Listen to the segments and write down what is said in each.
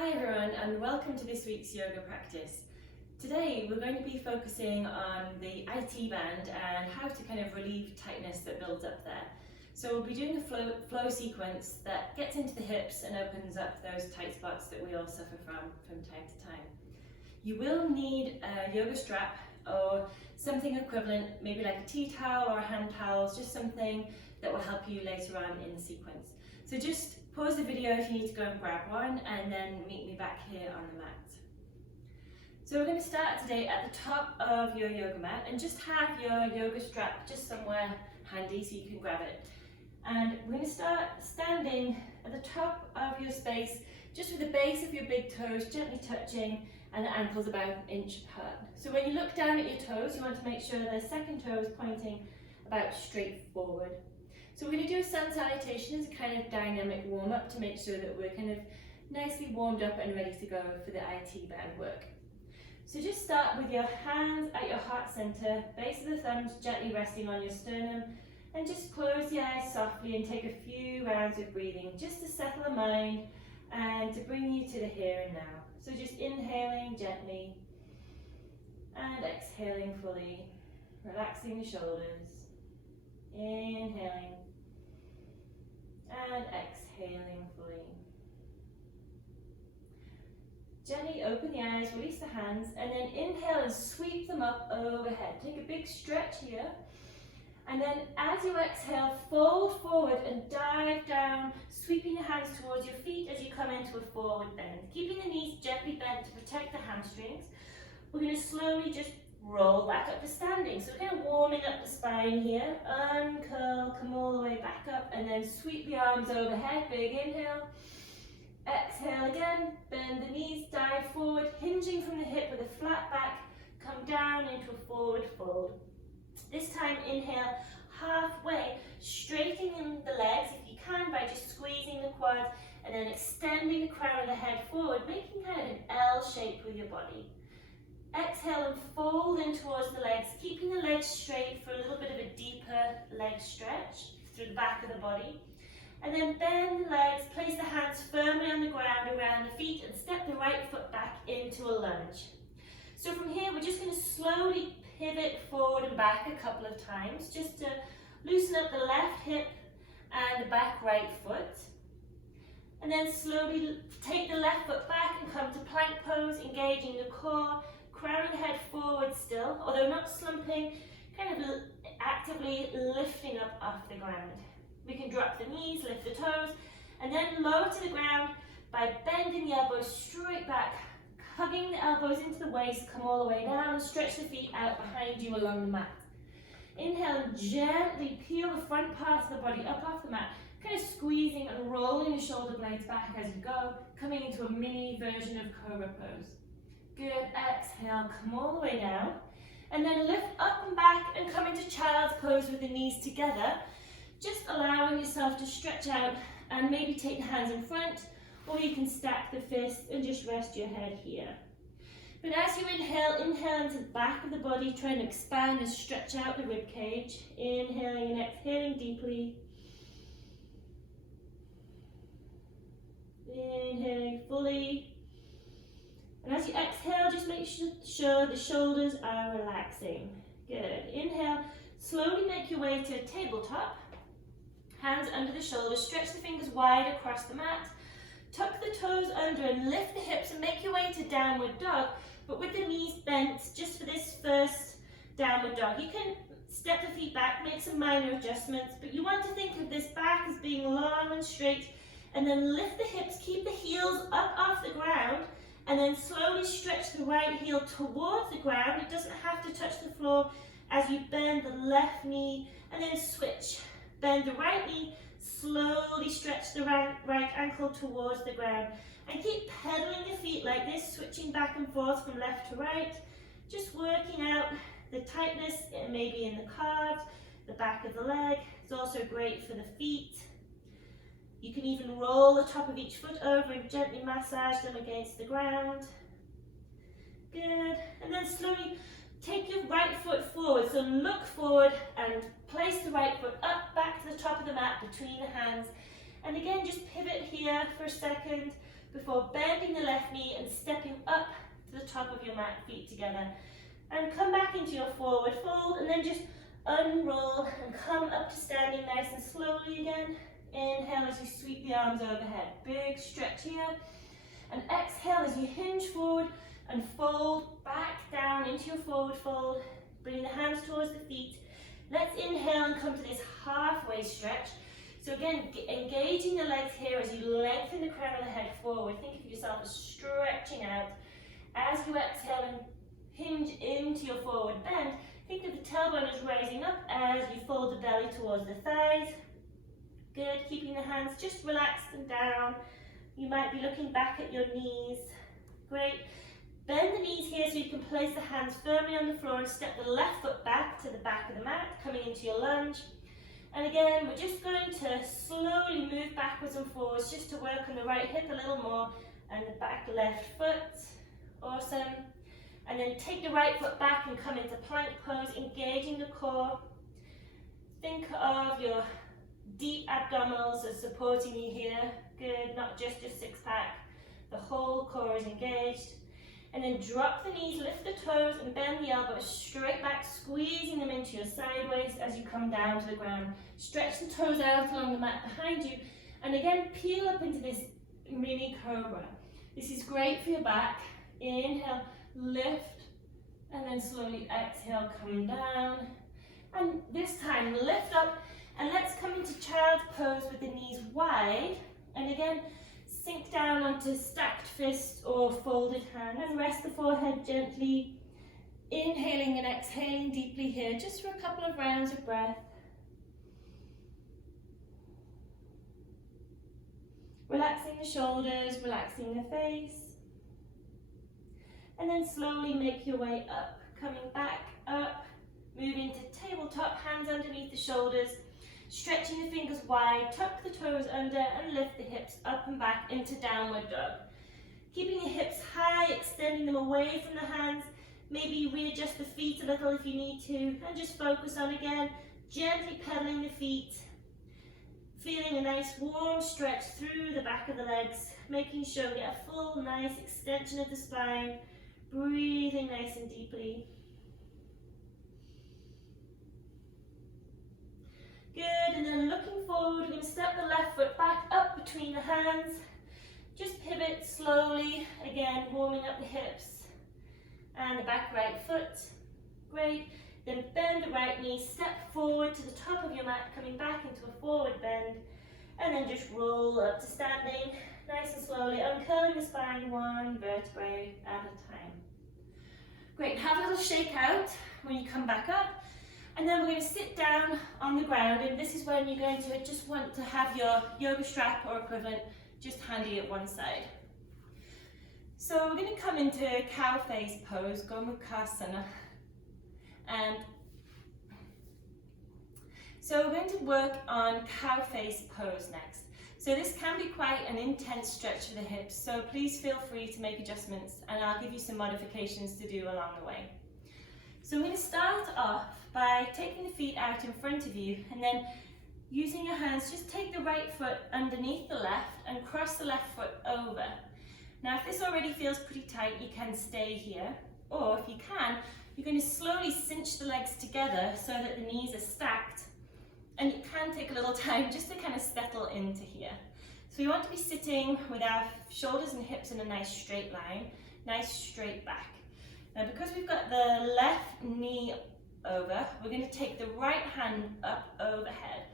Hi everyone and welcome to this week's yoga practice. Today we're going to be focusing on the IT band and how to kind of relieve tightness that builds up there. So we'll be doing a flow sequence that gets into the hips and opens up those tight spots that we all suffer from time to time. You will need a yoga strap or something equivalent, maybe like a tea towel or hand towels, just something that will help you later on in the sequence. So just pause the video if you need to go and grab one and then meet me back here on the mat. So we're going to start today at the top of your yoga mat and just have your yoga strap just somewhere handy so you can grab it. And we're going to start standing at the top of your space just with the base of your big toes gently touching and the ankles about an inch apart. So when you look down at your toes, you want to make sure the second toe is pointing about straight forward. So we're going to do a sun salutation as a kind of dynamic warm-up to make sure that we're kind of nicely warmed up and ready to go for the IT band work. So just start with your hands at your heart center, base of the thumbs gently resting on your sternum, and just close the eyes softly and take a few rounds of breathing just to settle the mind and to bring you to the here and now. So just inhaling gently and exhaling fully, relaxing the shoulders, inhaling and exhaling fully. Gently open the eyes, release the hands, and then inhale and sweep them up overhead. Take a big stretch here. And then as you exhale, fold forward and dive down, sweeping the hands towards your feet as you come into a forward bend. Keeping the knees gently bent to protect the hamstrings. We're going to slowly just roll back up to standing. So kind of warming up the spine here. Uncurl, come all the way back up, and then sweep the arms overhead. Big inhale. Exhale again. Bend the knees, dive forward, hinging from the hip with a flat back. Come down into a forward fold. This time inhale halfway, straightening the legs if you can by just squeezing the quads and then extending the crown of the head forward, making kind of an L shape with your body. Exhale and fold in towards the legs, keeping the legs straight for a little bit of a deeper leg stretch through the back of the body. And then bend the legs, place the hands firmly on the ground around the feet and step the right foot back into a lunge. So from here we're just going to slowly pivot forward and back a couple of times just to loosen up the left hip and the back right foot. And then slowly take the left foot back and come to plank pose, engaging the core, crown of the head forward still, although not slumping, kind of actively lifting up off the ground. We can drop the knees, lift the toes, and then lower to the ground by bending the elbows straight back, hugging the elbows into the waist, come all the way down, and stretch the feet out behind you along the mat. Inhale and gently peel the front part of the body up off the mat, kind of squeezing and rolling the shoulder blades back as you go, coming into a mini version of Cobra pose. Good, exhale, come all the way down, and then lift up and back and come into child's pose with the knees together, just allowing yourself to stretch out and maybe take the hands in front, or you can stack the fists and just rest your head here. But as you inhale, inhale into the back of the body, trying to expand and stretch out the rib cage. Inhaling and exhaling deeply. Inhaling fully. And as you exhale, just make sure the shoulders are relaxing. Good. Inhale, slowly make your way to a tabletop. Hands under the shoulders, stretch the fingers wide across the mat. Tuck the toes under and lift the hips and make your way to downward dog, but with the knees bent just for this first downward dog. You can step the feet back, make some minor adjustments, but you want to think of this back as being long and straight, and then lift the hips, keep the heels up off the ground, and then slowly stretch the right heel towards the ground. It doesn't have to touch the floor as you bend the left knee, and then switch. Bend the right knee, slowly stretch the right ankle towards the ground, and keep pedaling your feet like this, switching back and forth from left to right, just working out the tightness maybe in the calves, the back of the leg. It's also great for the feet. You can even roll the top of each foot over and gently massage them against the ground. Good, and then slowly take your right foot forward, so look forward and place the right foot up, back to the top of the mat between the hands. And again, just pivot here for a second, before bending the left knee and stepping up to the top of your mat, feet together. And come back into your forward fold, and then just unroll and come up to standing nice and slowly again. Inhale as you sweep the arms overhead. Big stretch here. And exhale as you hinge forward and fold back down into your forward fold. Bring the hands towards the feet. Let's inhale and come to this halfway stretch. So again, engaging the legs here as you lengthen the crown of the head forward. Think of yourself as stretching out. As you exhale and hinge into your forward bend, think of the tailbone as rising up as you fold the belly towards the thighs. Good, keeping the hands just relaxed and down. You might be looking back at your knees. Great. Bend the knees here so you can place the hands firmly on the floor and step the left foot back to the back of the mat, coming into your lunge. And again, we're just going to slowly move backwards and forwards just to work on the right hip a little more and the back left foot. Awesome. And then take the right foot back and come into plank pose, engaging the core. Think of your deep abdominals as supporting you here. Good, not just your six pack. The whole core is engaged. And then drop the knees, lift the toes and bend the elbows straight back, squeezing them into your sideways as you come down to the ground. Stretch the toes out along the mat behind you. And again, peel up into this mini cobra. This is great for your back. Inhale, lift, and then slowly exhale, come down. And this time, lift up, and let's come into child's pose with the knees wide. And again, sink down onto stacked fists or folded hands and rest the forehead gently. Inhaling and exhaling deeply here, just for a couple of rounds of breath. Relaxing the shoulders, relaxing the face. And then slowly make your way up, coming back up. Move into tabletop, hands underneath the shoulders. Stretching the fingers wide, tuck the toes under and lift the hips up and back into downward dog. Keeping the hips high, extending them away from the hands. Maybe readjust the feet a little if you need to, and just focus on again, gently pedaling the feet. Feeling a nice warm stretch through the back of the legs, making sure we get a full nice extension of the spine. Breathing nice and deeply. Good, and then looking forward, we're going to step the left foot back up between the hands. Just pivot slowly, again, warming up the hips and the back right foot. Great. Then bend the right knee, step forward to the top of your mat, coming back into a forward bend, and then just roll up to standing, nice and slowly, uncurling the spine one vertebrae at a time. Great, have a little shake out when you come back up. And then we're going to sit down on the ground, and this is when you're going to just want to have your yoga strap or equivalent just handy at one side. So we're going to come into cow face pose, Gomukhasana. And so we're going to work on cow face pose next. So this can be quite an intense stretch for the hips, so please feel free to make adjustments, and I'll give you some modifications to do along the way. So I'm going to start off by taking the feet out in front of you, and then using your hands, just take the right foot underneath the left and cross the left foot over. Now if this already feels pretty tight, you can stay here, or if you can, you're going to slowly cinch the legs together so that the knees are stacked, and it can take a little time just to kind of settle into here. So we want to be sitting with our shoulders and hips in a nice straight line, nice straight back. Now because we've got the left knee over, we're going to take the right hand up overhead,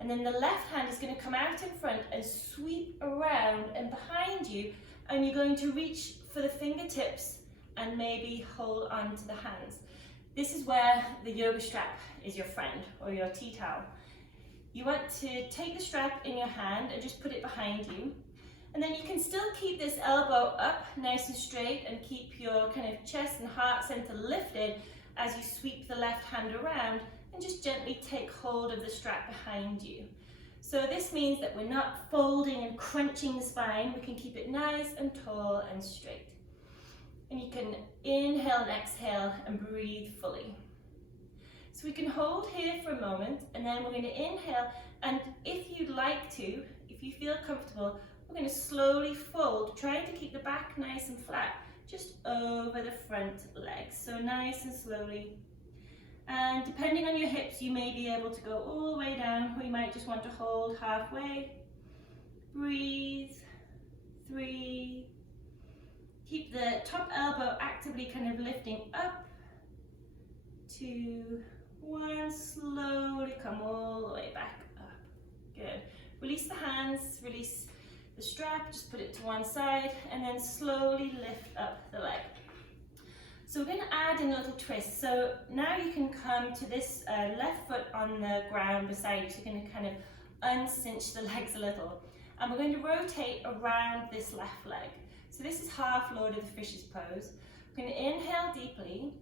and then the left hand is going to come out in front and sweep around and behind you, and you're going to reach for the fingertips and maybe hold on to the hands. This is where the yoga strap is your friend, or your tea towel. You want to take the strap in your hand and just put it behind you. And then you can still keep this elbow up nice and straight and keep your kind of chest and heart center lifted as you sweep the left hand around, and just gently take hold of the strap behind you. So this means that we're not folding and crunching the spine. We can keep it nice and tall and straight. And you can inhale and exhale and breathe fully. So we can hold here for a moment, and then we're going to inhale, and if you'd like to, if you feel comfortable, We're going to slowly fold, trying to keep the back nice and flat, just over the front legs. So nice and slowly. And depending on your hips, you may be able to go all the way down, or you might just want to hold halfway. Breathe. 3. Keep the top elbow actively kind of lifting up. 2, 1. Slowly come all the way back up. Good. Release the hands, release the strap, just put it to one side, and then slowly lift up the leg. So we're going to add in a little twist. So now you can come to this left foot on the ground beside you. So you're going to kind of uncinch the legs a little. And we're going to rotate around this left leg. So this is half Lord of the Fishes pose. We're going to inhale deeply.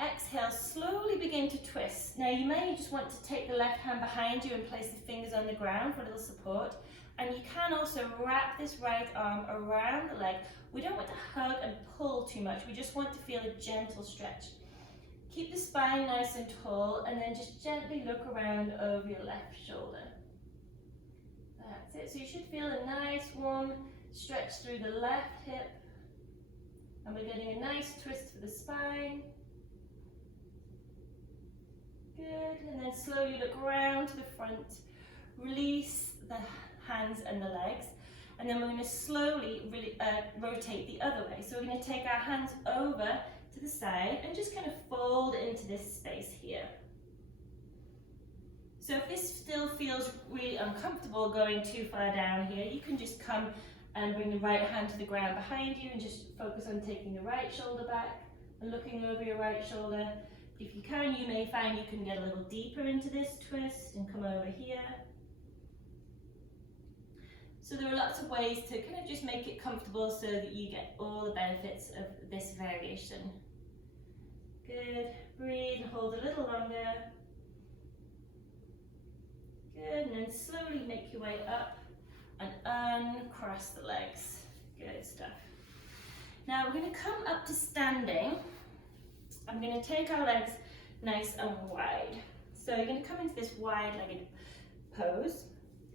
Exhale, slowly begin to twist. Now you may just want to take the left hand behind you and place the fingers on the ground for a little support. And you can also wrap this right arm around the leg. We don't want to hug and pull too much. We just want to feel a gentle stretch. Keep the spine nice and tall, and then just gently look around over your left shoulder. That's it. So you should feel a nice warm stretch through the left hip. And we're getting a nice twist for the spine. Good. And then slowly look around to the front. Release the hands and the legs. And then we're going to slowly rotate the other way. So we're going to take our hands over to the side and just kind of fold into this space here. So if this still feels really uncomfortable going too far down here, you can just come and bring the right hand to the ground behind you and just focus on taking the right shoulder back and looking over your right shoulder. If you can, you may find you can get a little deeper into this twist and come over here. So there are lots of ways to kind of just make it comfortable so that you get all the benefits of this variation. Good. Breathe and hold a little longer. Good. And then slowly make your way up and uncross the legs. Good stuff. Now we're going to come up to standing. I'm going to take our legs nice and wide. So you're going to come into this wide-legged pose.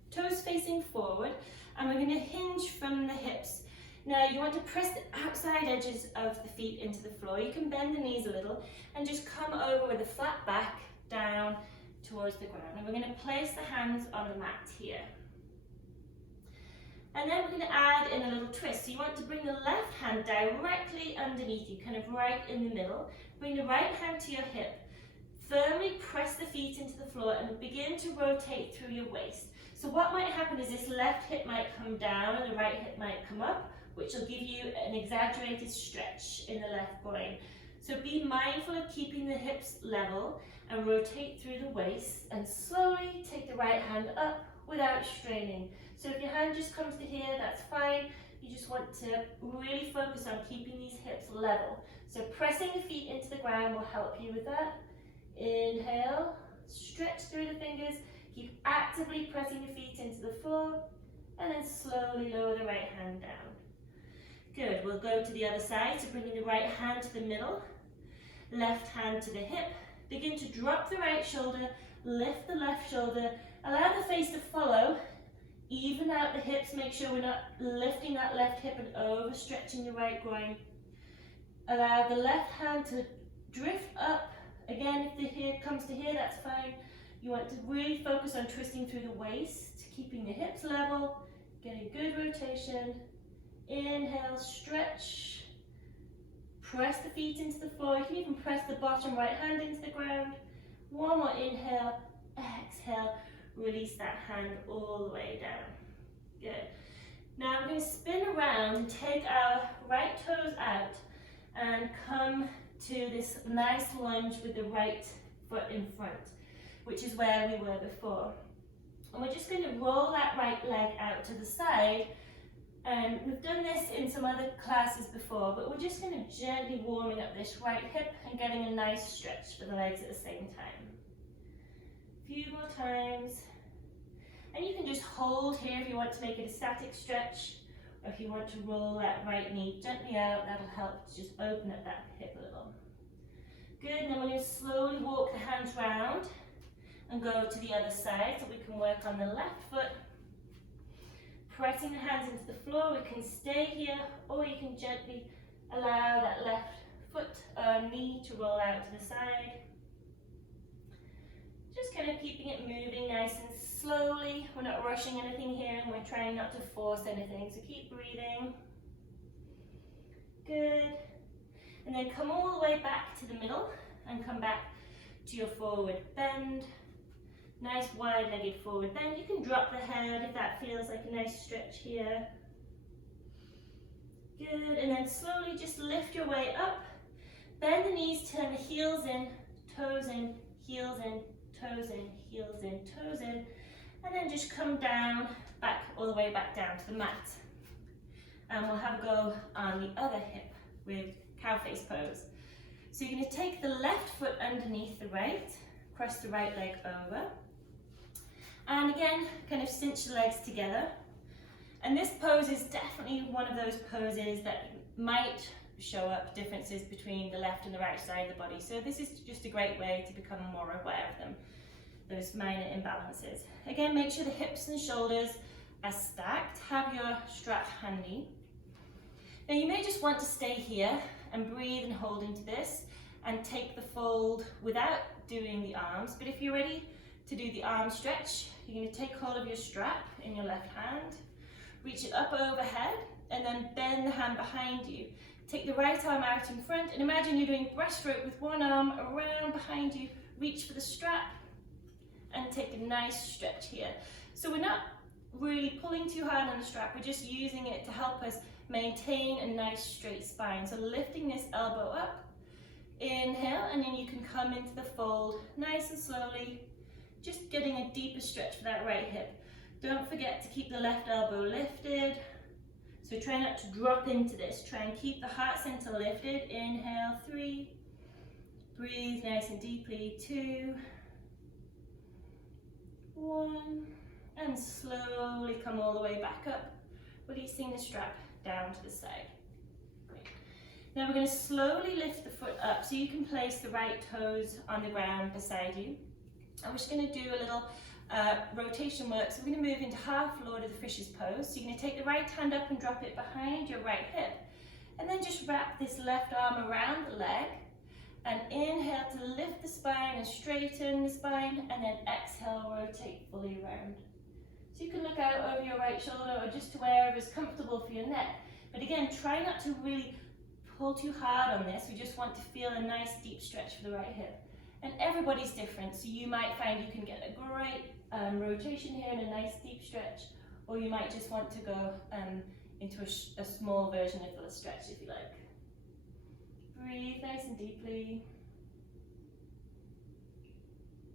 Toes facing forward, and we're going to hinge from the hips. Now you want to press the outside edges of the feet into the floor. You can bend the knees a little and just come over with a flat back down towards the ground. And we're going to place the hands on the mat here. And then we're going to add in a little twist. So you want to bring the left hand directly underneath you, kind of right in the middle. Bring the right hand to your hip. Firmly press the feet into the floor and begin to rotate through your waist. So what might happen is this left hip might come down and the right hip might come up, which will give you an exaggerated stretch in the left groin. So be mindful of keeping the hips level and rotate through the waist, and slowly take the right hand up without straining. So if your hand just comes to here, that's fine. You just want to really focus on keeping these hips level. So pressing the feet into the ground will help you with that. Inhale, stretch through the fingers. Keep actively pressing your feet into the floor, and then slowly lower the right hand down. Good, we'll go to the other side, so bringing the right hand to the middle, left hand to the hip. Begin to drop the right shoulder, lift the left shoulder, allow the face to follow, even out the hips, make sure we're not lifting that left hip and overstretching the right groin. Allow the left hand to drift up. Again, if the hip comes to here, that's fine. You want to really focus on twisting through the waist, keeping the hips level, getting good rotation. Inhale, stretch. Press the feet into the floor. You can even press the bottom right hand into the ground. One more inhale, exhale, release that hand all the way down. Good. Now we're going to spin around and take our right toes out and come to this nice lunge with the right foot in front, which is where we were before. And we're just going to roll that right leg out to the side. And we've done this in some other classes before, but we're just going to gently warming up this right hip and getting a nice stretch for the legs at the same time. A few more times. And you can just hold here if you want to make it a static stretch, or if you want to roll that right knee gently out, that'll help to just open up that hip a little. Good, and then we're going to slowly walk the hands round and go to the other side so we can work on the left foot. pressing the hands into the floor. We can stay here, or you can gently allow that left foot or knee to roll out to the side. Just kind of keeping it moving nice and slowly. We're not rushing anything here, and we're trying not to force anything, so keep breathing. Good. And then come all the way back to the middle and come back to your forward bend. Nice wide-legged forward bend. You can drop the head if that feels like a nice stretch here. Good, and then slowly just lift your way up. Bend the knees, turn the heels in, toes in, heels in, toes in, heels in, toes in. And then just come down, back, all the way back down to the mat. And we'll have a go on the other hip with cow face pose. So you're going to take the left foot underneath the right, cross the right leg over. And again, kind of cinch the legs together. And this pose is definitely one of those poses that might show up differences between the left and the right side of the body. So this is just a great way to become more aware of them, those minor imbalances. Again, make sure the hips and shoulders are stacked. Have your strap handy. Now you may just want to stay here and breathe and hold into this and take the fold without doing the arms. But if you're ready to do the arm stretch, you're going to take hold of your strap in your left hand, reach it up overhead, and then bend the hand behind you. Take the right arm out in front, and imagine you're doing breaststroke with one arm around behind you. Reach for the strap, and take a nice stretch here. So we're not really pulling too hard on the strap, we're just using it to help us maintain a nice straight spine. So lifting this elbow up, inhale, and then you can come into the fold nice and slowly, just getting a deeper stretch for that right hip. Don't forget to keep the left elbow lifted. So try not to drop into this. Try and keep the heart center lifted. Inhale, 3. Breathe nice and deeply, 2. 1. And slowly come all the way back up, releasing the strap down to the side. Great. Now we're going to slowly lift the foot up so you can place the right toes on the ground beside you. And we're just going to do a little rotation work. So we're going to move into half Lord of the Fishes pose. So you're going to take the right hand up and drop it behind your right hip. And then just wrap this left arm around the leg. And inhale to lift the spine and straighten the spine. And then exhale, rotate fully around. So you can look out over your right shoulder or just to wherever is comfortable for your neck. But again, try not to really pull too hard on this. We just want to feel a nice deep stretch for the right hip. And everybody's different, so you might find you can get a great rotation here and a nice deep stretch, or you might just want to go into a small version of the stretch if you like. Breathe nice and deeply.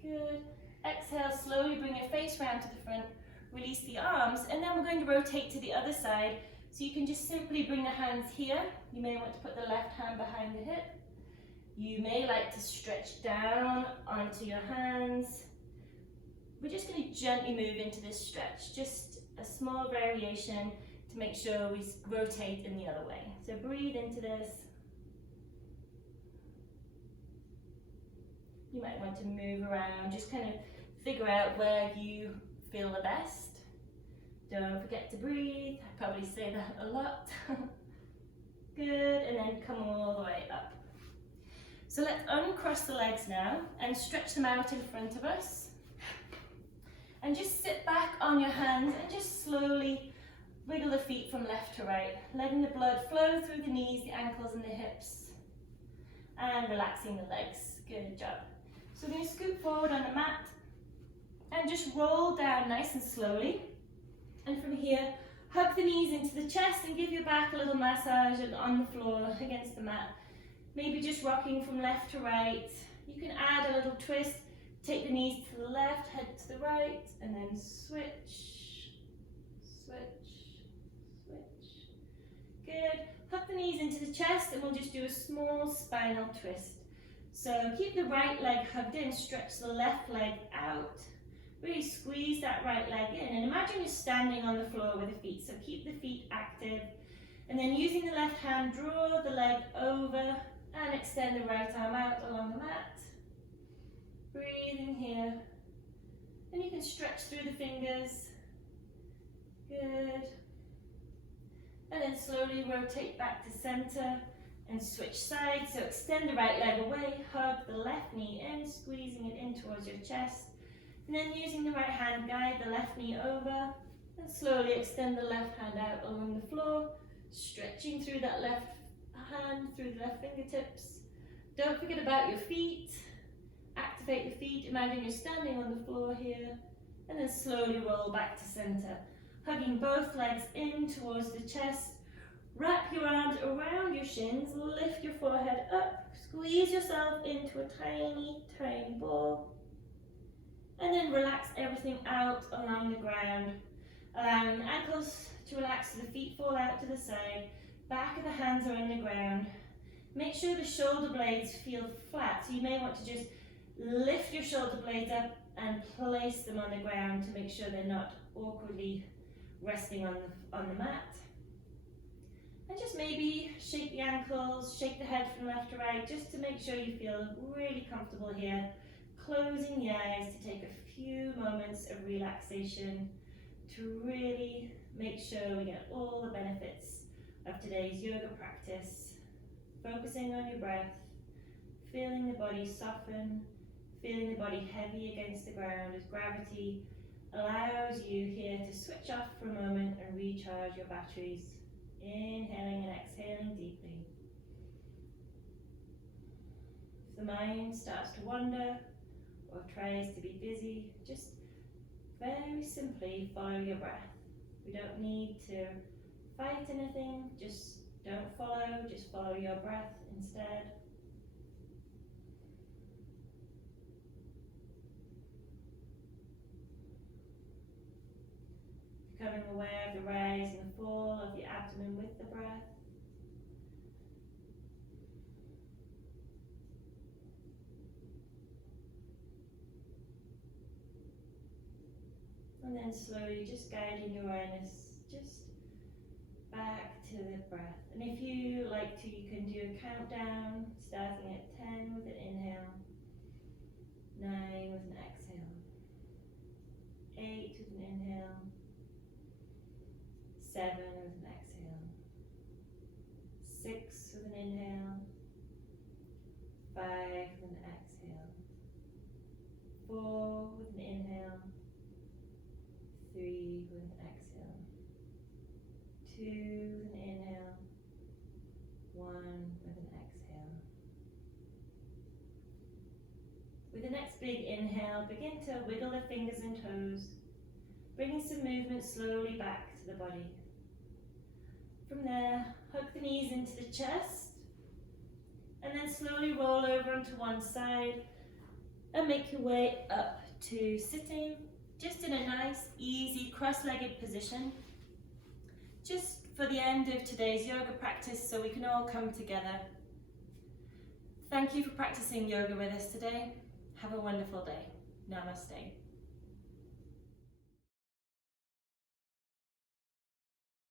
Good. Exhale, slowly bring your face round to the front, release the arms, and then we're going to rotate to the other side. So you can just simply bring the hands here. You may want to put the left hand behind the hip. You may like to stretch down onto your hands. We're just going to gently move into this stretch, just a small variation to make sure we rotate in the other way. So breathe into this. You might want to move around, just kind of figure out where you feel the best. Don't forget to breathe. I probably say that a lot. Good, and then come all the way up. So let's uncross the legs now and stretch them out in front of us. And just sit back on your hands and just slowly wiggle the feet from left to right, letting the blood flow through the knees, the ankles and the hips. And relaxing the legs. Good job. So we're going to scoot forward on the mat and just roll down nice and slowly. And from here, hug the knees into the chest and give your back a little massage on the floor against the mat. Maybe just rocking from left to right. You can add a little twist. Take the knees to the left, head to the right, and then switch, switch, switch. Good. Hug the knees into the chest and we'll just do a small spinal twist. So keep the right leg hugged in, stretch the left leg out. Really squeeze that right leg in, and imagine you're standing on the floor with the feet, so keep the feet active. And then using the left hand, draw the leg over and extend the right arm out along the mat. Breathing here. And you can stretch through the fingers. Good. And then slowly rotate back to center and switch sides. So extend the right leg away, hug the left knee in, squeezing it in towards your chest. And then using the right hand, guide the left knee over and slowly extend the left hand out along the floor, stretching through that left hand, through the left fingertips. Don't forget about your feet. Activate the feet. Imagine you're standing on the floor here. And then slowly roll back to center. Hugging both legs in towards the chest. Wrap your arms around your shins. Lift your forehead up. Squeeze yourself into a tiny, tiny ball. And then relax everything out along the ground. Allowing the ankles to relax so the feet fall out to the side. Back of the hands are on the ground. Make sure the shoulder blades feel flat. So you may want to just lift your shoulder blades up and place them on the ground to make sure they're not awkwardly resting on the mat. And just maybe shake the ankles, shake the head from left to right, just to make sure you feel really comfortable here. Closing the eyes to take a few moments of relaxation to really make sure we get all the benefits of today's yoga practice. Focusing on your breath, feeling the body soften, feeling the body heavy against the ground as gravity allows you here to switch off for a moment and recharge your batteries. Inhaling and exhaling deeply. If the mind starts to wander or tries to be busy, just very simply follow your breath. We don't need to fight anything, just don't follow, just follow your breath instead. Becoming aware of the rise and fall of the abdomen with the breath. And then slowly just guiding your awareness just back to the breath. And if you like to, you can do a countdown, starting at 10 with an inhale, 9 with an exhale, 8 with an inhale, 7 with an exhale, 6 with an inhale, 5 with an exhale, 4 with an inhale, 3 with an exhale, 2 with an inhale, 1 with an exhale. With the next big inhale, begin to wiggle the fingers and toes, bringing some movement slowly back to the body. From there, hug the knees into the chest, and then slowly roll over onto one side and make your way up to sitting, just in a nice, easy, cross-legged position, just for the end of today's yoga practice so we can all come together. Thank you for practicing yoga with us today. Have a wonderful day. Namaste.